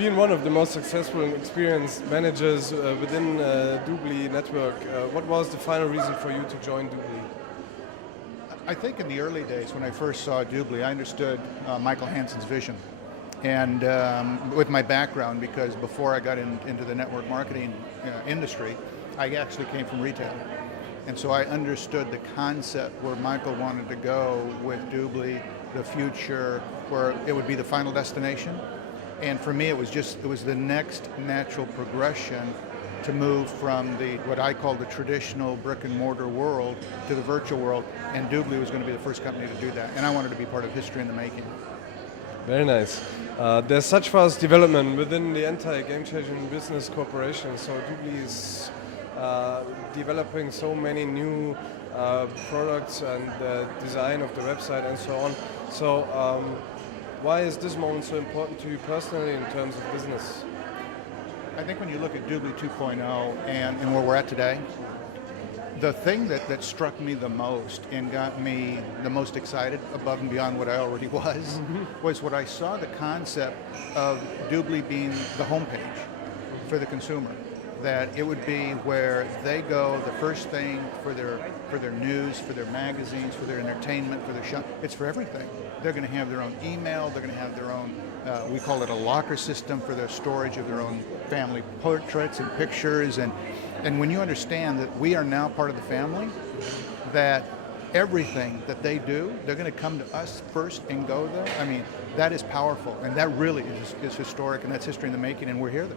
being one of the most successful and experienced managers within Doobly Network, what was the final reason for you to join Doobly? I think in the early days when I first saw Doobly, I understood Michael Hansen's vision. And with my background, because before I got into the network marketing industry, I actually came from retail. And so I understood the concept where Michael wanted to go with Doobly, the future, where it would be the final destination. And for me, it was the next natural progression to move from what I call the traditional brick and mortar world to the virtual world. And Doobly was going to be the first company to do that. And I wanted to be part of history in the making. Very nice. There's such fast development within the entire game-changing business corporation. So Doobly is developing so many new products and the design of the website and so on. So why is this moment so important to you personally in terms of business? I think when you look at Doobly 2.0 and where we're at today, the thing that struck me the most and got me the most excited above and beyond what I already was what I saw the concept of Doobly being the homepage for the consumer. That it would be where they go, the first thing for their news, for their magazines, for their entertainment, for their show. It's for everything. They're going to have their own email. They're going to have their own, we call it a locker system for their storage of their own family portraits and pictures. And when you understand that we are now part of the family, that everything that they do, they're going to come to us first and go there. I mean, that is powerful, and that really is historic, and that's history in the making, and we're here.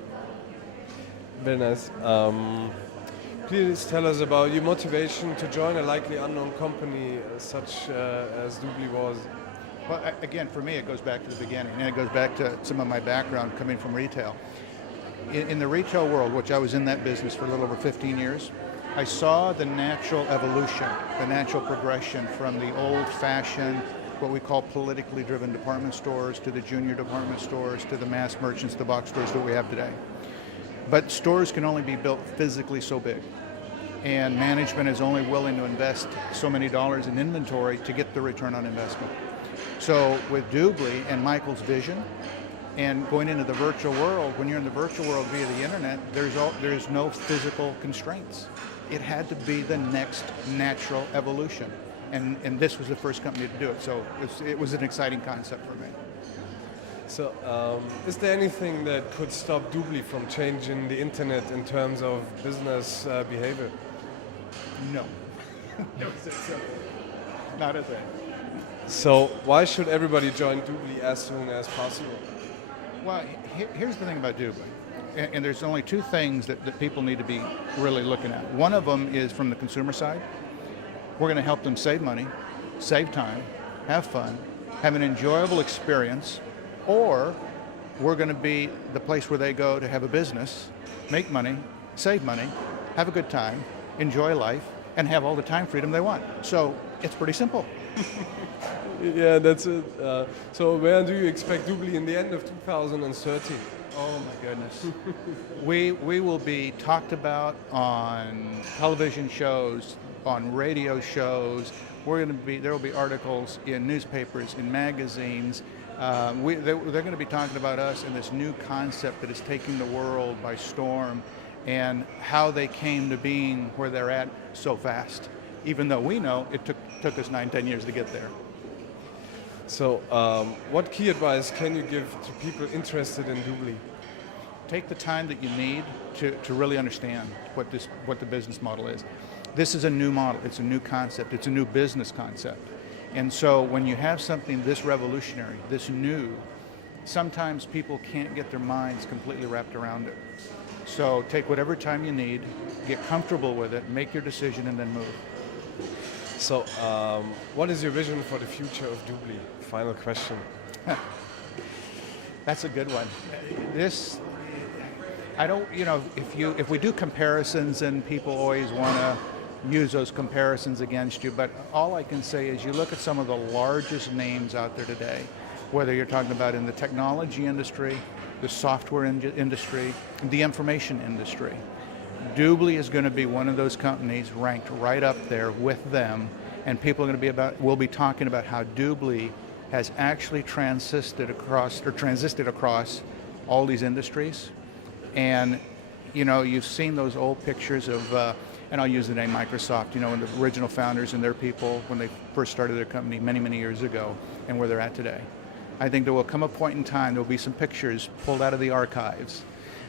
Very nice. Please tell us about your motivation to join a likely unknown company such as Doobly was. Well, again, for me, it goes back to the beginning, and it goes back to some of my background coming from retail. In the retail world, which I was in that business for a little over 15 years, I saw the natural evolution, the natural progression from the old-fashioned, what we call politically driven department stores to the junior department stores to the mass merchants, the box stores that we have today. But stores can only be built physically so big, and management is only willing to invest so many dollars in inventory to get the return on investment. So with Doobly and Michael's vision, and going into the virtual world, when you're in the virtual world via the internet, there's no physical constraints. It had to be the next natural evolution, and this was the first company to do it. So it was an exciting concept for me. So, is there anything that could stop Doobly from changing the internet in terms of business behavior? No. No, not a thing. So, why should everybody join Doobly as soon as possible? Well, here's the thing about Doobly, and there's only two things that people need to be really looking at. One of them is from the consumer side. We're going to help them save money, save time, have fun, have an enjoyable experience, or we're going to be the place where they go to have a business, make money, save money, have a good time, enjoy life, and have all the time freedom they want. So it's pretty simple. Yeah, that's it. So where do you expect Doobly in the end of 2030? Oh my goodness. we will be talked about on television shows, on radio shows. There will be articles in newspapers, in magazines. They're going to be talking about us and this new concept that is taking the world by storm, and how they came to being where they're at so fast, even though we know it took us 9-10 years to get there. So what key advice can you give to people interested in Doobly? Take the time that you need to really understand what the business model is. This is a new model, it's a new concept, it's a new business concept. And so when you have something this revolutionary, this new, sometimes people can't get their minds completely wrapped around it. So take whatever time you need, get comfortable with it, make your decision, and then move. So what is your vision for the future of Doobly? Final question. That's a good one. If we do comparisons, and people always want to use those comparisons against you, but all I can say is you look at some of the largest names out there today, whether you're talking about in the technology industry, the software industry, the information industry. Doobly is going to be one of those companies ranked right up there with them, and people are going to we'll be talking about how Doobly has actually transisted across all these industries. And you know, you've seen those old pictures of, and I'll use the name Microsoft, you know, and the original founders and their people when they first started their company many, many years ago, and where they're at today. I think there will come a point in time, there will be some pictures pulled out of the archives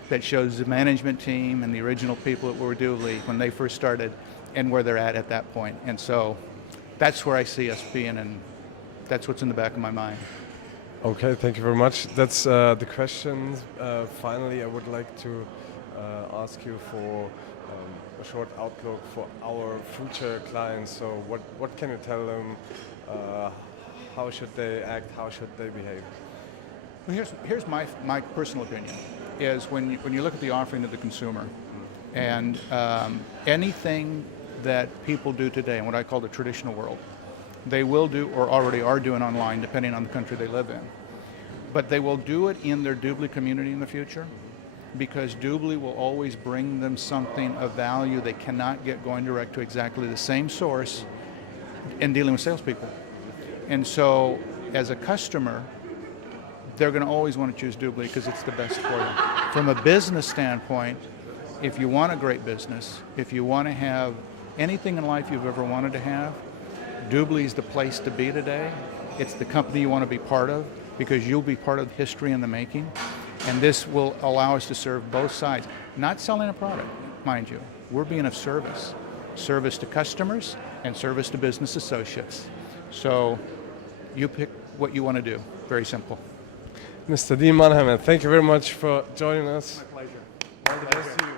that shows the management team and the original people that were Doobly when they first started and where they're at that point. And so that's where I see us being, and that's what's in the back of my mind. Okay, thank you very much. That's the question. Finally, I would like to ask you for a short outlook for our future clients. So what can you tell them? How should they act? How should they behave? Well, here's my personal opinion, is when you look at the offering to the consumer, and anything that people do today in what I call the traditional world, they will do or already are doing online, depending on the country they live in. But they will do it in their Doobly community in the future, because Doobly will always bring them something of value they cannot get going direct to exactly the same source in dealing with salespeople. And so, as a customer, they're going to always want to choose Doobly because it's the best for them. From a business standpoint, if you want a great business, if you want to have anything in life you've ever wanted to have, Doobly is the place to be today. It's the company you want to be part of, because you'll be part of history in the making. And this will allow us to serve both sides. Not selling a product, mind you. We're being of service. Service to customers and service to business associates. So you pick what you want to do. Very simple. Mr. Dean Mannheimer, thank you very much for joining us. My pleasure. All the best to you.